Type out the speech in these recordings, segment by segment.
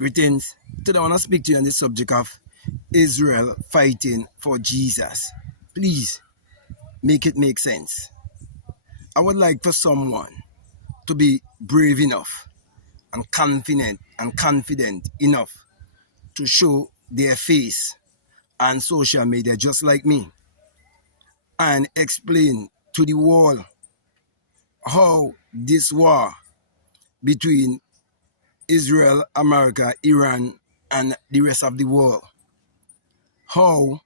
Greetings. Today I want to speak to you on the subject of Israel fighting for Jesus. Please make it make sense. I would like for someone to be brave enough and confident enough to show their face on social media just like me and explain to the world how this war between Israel, America, Iran, and the rest of the world, how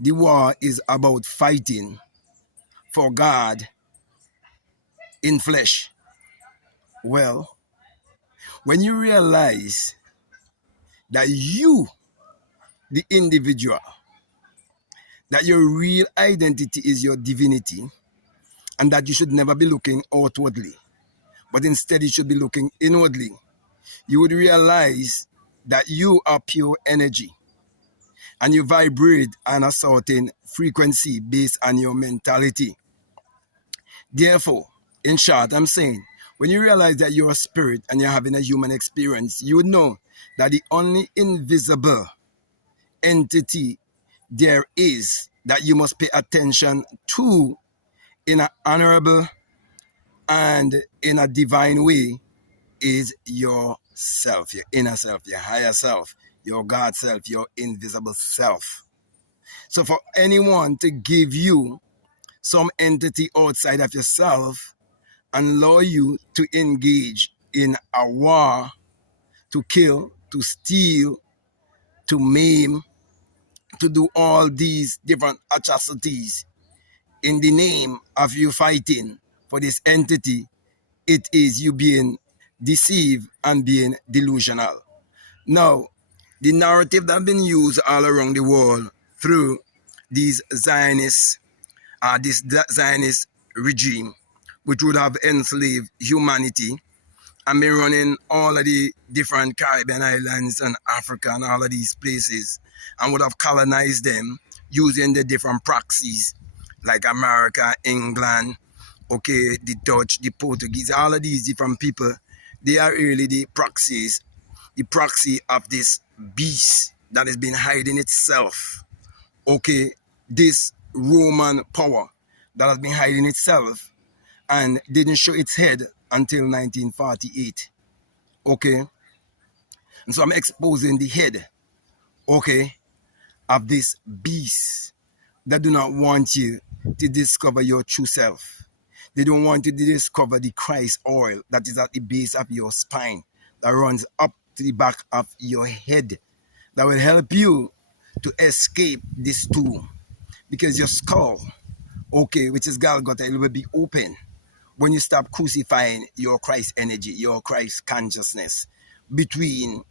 the war is about fighting for God in flesh. Well, when you realize that you, the individual, that your real identity is your divinity, and that you should never be looking outwardly, but instead you should be looking inwardly, you would realize that you are pure energy and you vibrate on a certain frequency based on your mentality. Therefore, in short, I'm saying, when you realize that you're a spirit and you're having a human experience, you would know that the only invisible entity there is that you must pay attention to in an honorable and in a divine way is yourself, your inner self, your higher self, your God self, your invisible self. So for anyone to give you some entity outside of yourself and allow you to engage in a war, to kill, to steal, to maim, to do all these different atrocities in the name of you fighting for this entity, it is you being deceived and being delusional. Now, the narrative that's been used all around the world through these Zionists, this Zionist regime, which would have enslaved humanity and been running all of the different Caribbean islands and Africa and all of these places, and would have colonized them using the different proxies like America, England, the Dutch, the Portuguese, all of these different people. They are really the proxies, the proxy of this beast that has been hiding itself. This Roman power that has been hiding itself and didn't show its head until 1948. And so I'm exposing the head, of this beast that do not want you to discover your true self. They don't want you to discover the Christ oil that is at the base of your spine, that runs up to the back of your head, that will help you to escape this tomb. Because your skull, which is Golgotha, it will be open when you stop crucifying your Christ energy, your Christ consciousness between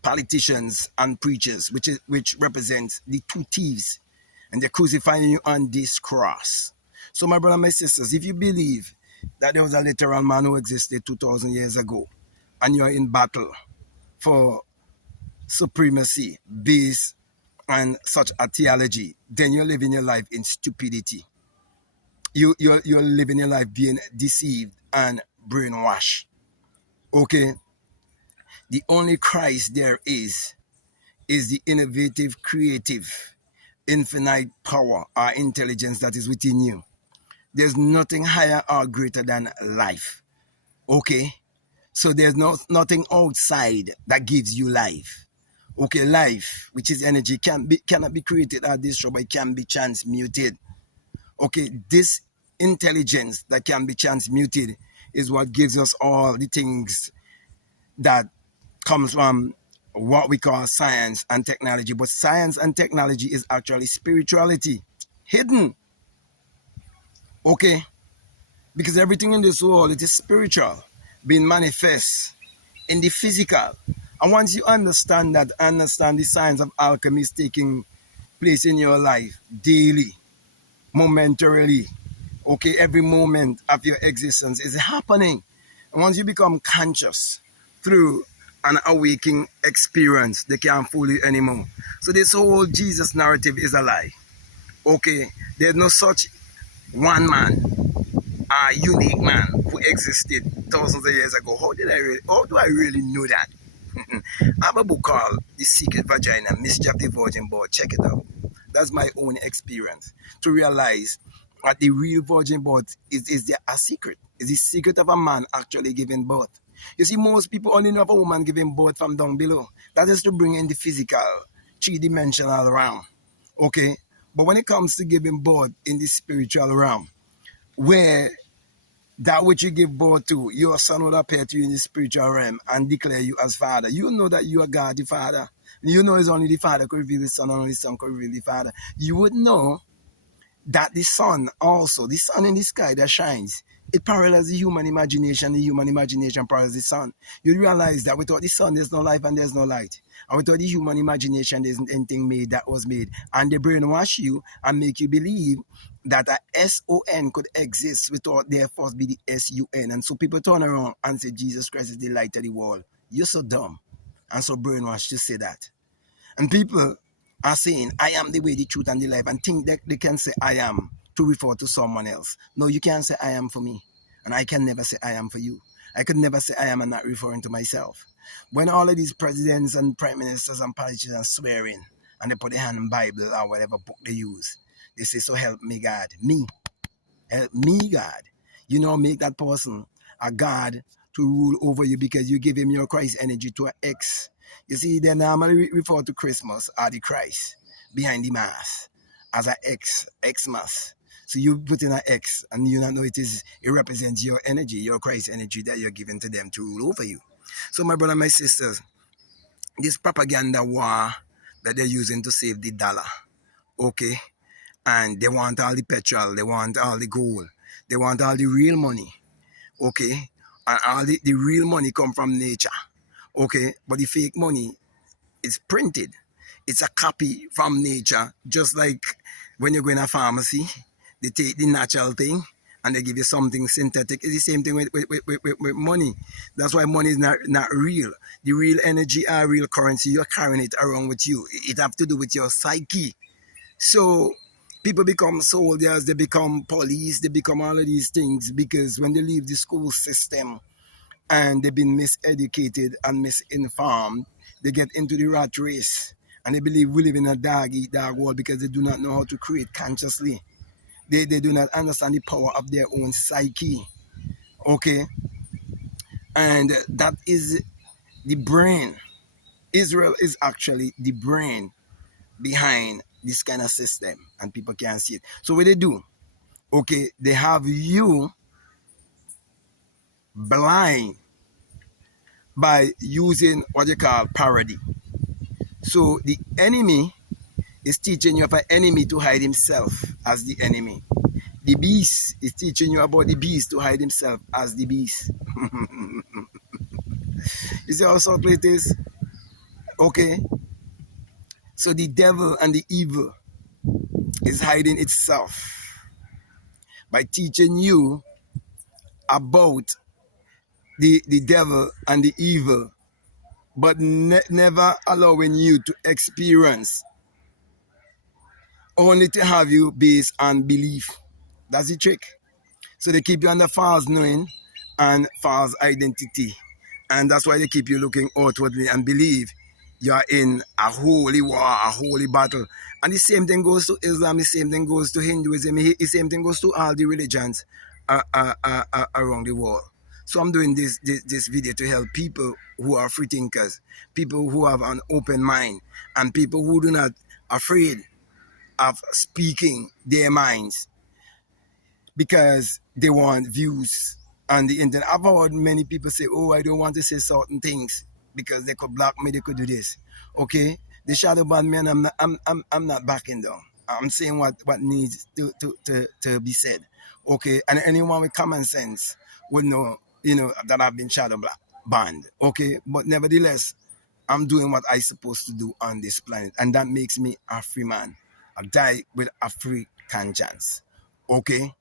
politicians and preachers, which represents the two thieves, and they're crucifying you on this cross. So my brother, my sisters, if you believe that there was a literal man who existed 2,000 years ago, and you're in battle for supremacy based on such a theology, then you're living your life in stupidity. You're living your life being deceived and brainwashed. The only Christ there is the innovative, creative, infinite power or intelligence that is within you. There's nothing higher or greater than life. So there's nothing outside that gives you life. Life, which is energy, cannot be created or destroyed, but it can be transmuted. This intelligence that can be transmuted is what gives us all the things that comes from what we call science and technology. But science and technology is actually spirituality, hidden. Because everything in this world, it is spiritual, being manifest in the physical. And once you understand that, understand the science of alchemy is taking place in your life daily, momentarily, every moment of your existence is happening. And once you become conscious through an awakening experience, they can't fool you anymore. So this whole Jesus narrative is a lie. There's no such one man, a unique man who existed thousands of years ago. How do I really know that? I have a book called The Secret Vagina, Mystery of the Virgin Birth. Check it out. That's my own experience to realize that the real virgin birth is a secret. It's the secret of a man actually giving birth. You see, most people only know of a woman giving birth from down below. That is to bring in the physical, three-dimensional realm. Okay? But when it comes to giving birth in the spiritual realm, where that which you give birth to, your son will appear to you in the spiritual realm and declare you as father. You know that you are God the Father. You know it's only the Father could reveal the Son, only the Son could reveal the Father. You would know that the sun also, the sun in the sky that shines, it parallels the human imagination parallels the sun. You realize that without the sun, there's no life and there's no light. And without the human imagination, there isn't anything made that was made. And they brainwash you and make you believe that a S-O-N could exist without there first be the S-U-N. And so people turn around and say, Jesus Christ is the light of the world. You're so dumb and so brainwashed to say that. And people are saying, I am the way, the truth, and the life, and think that they can say I am to refer to someone else. No, you can't say I am for me. And I can never say I am for you. I could never say I am and not referring to myself. When all of these presidents and prime ministers and politicians are swearing, and they put their hand in the Bible or whatever book they use, they say, so help me God. Me. Help me God. You know, make that person a God to rule over you because you give him your Christ energy to an X. You see, they normally refer to Christmas or the Christ behind the mass as an Xmas. So you put in an X and you don't know it represents your energy, your Christ energy that you're giving to them to rule over you. So my brother, my sisters, this propaganda war that they're using to save the dollar, okay? And they want all the petrol, they want all the gold, they want all the real money, okay? And all the real money come from nature, okay? But the fake money is printed. It's a copy from nature, just like when you go in a pharmacy, they take the natural thing and they give you something synthetic. It's the same thing with money. That's why money is not real. The real energy or real currency, you're carrying it around with you. It have to do with your psyche. So people become soldiers, they become police, they become all of these things because when they leave the school system and they've been miseducated and misinformed, they get into the rat race and they believe we live in a dog eat dog world because they do not know how to create consciously. They do not understand the power of their own psyche. Okay? And that is the brain. Israel is actually the brain behind this kind of system, and people can't see it. So what they do, okay, they have you blind by using what you call parody. So the enemy is teaching you of an enemy to hide himself as the enemy. The beast is teaching you about the beast to hide himself as the beast. You see how subtle it is? Okay. So the devil and the evil is hiding itself by teaching you about the devil and the evil, but never allowing you to experience, only to have you based on belief. That's the trick. So they keep you under false knowing and false identity. And that's why they keep you looking outwardly and believe you're in a holy war, a holy battle. And the same thing goes to Islam, the same thing goes to Hinduism, the same thing goes to all the religions around the world. So I'm doing this video to help people who are free thinkers, people who have an open mind, and people who do not afraid of speaking their minds because they want views on the internet. I've heard many people say, oh, I don't want to say certain things because they could block me, they could do this. Okay? The shadow ban me and I'm not backing down. I'm saying what needs to be said. Okay? And anyone with common sense would know, that I've been shadow banned. Okay? But nevertheless, I'm doing what I'm supposed to do on this planet. And that makes me a free man. I die with a free conscience. Okay?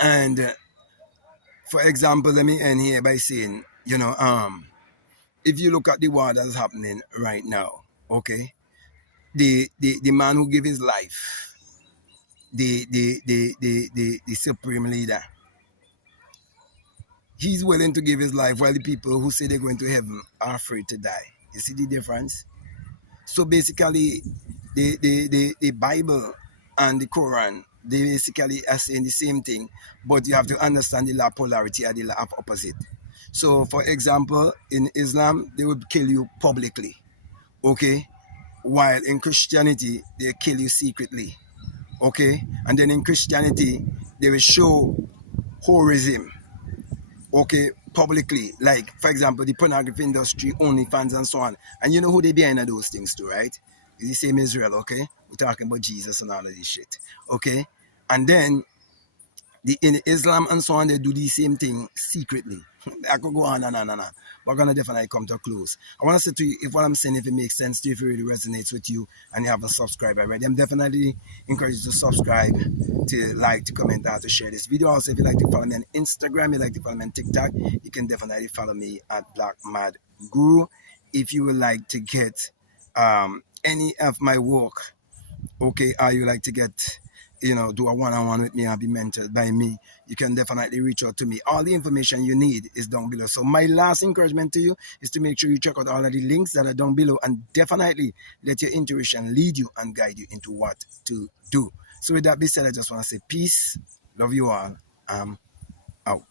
And for example, let me end here by saying, if you look at the war that's happening right now, okay, the man who gave his life, the supreme leader, He's willing to give his life while the people who say they're going to heaven are afraid to die. You see the difference? So basically, the Bible and the Quran, they basically are saying the same thing, but you have to understand the law of polarity and the law of opposite. So, for example, in Islam, they will kill you publicly, okay? While in Christianity, they kill you secretly, okay? And then in Christianity, they will show horrorism, okay, publicly. Like, for example, the pornography industry, OnlyFans, and so on. And you know who they behind those things too, right? It's the same Israel, okay? We're talking about Jesus and all of this shit, okay? And then in Islam and so on, they do the same thing secretly. I could go on and on and on. But I'm going to definitely come to a close. I want to say to you, if what I'm saying, if it makes sense to you, if it really resonates with you, and you haven't subscribed already, I'm definitely encourage you to subscribe, to like, to comment, and to share this video. Also, if you like to follow me on Instagram, you like to follow me on TikTok, you can definitely follow me at Black Mad Guru. If you would like to get any of my work, okay, or you like to get, do a one-on-one with me and be mentored by me, you can definitely reach out to me. All the information you need is down below. So my last encouragement to you is to make sure you check out all of the links that are down below, and definitely let your intuition lead you and guide you into what to do. So with that being said, I just want to say peace, love you all, out.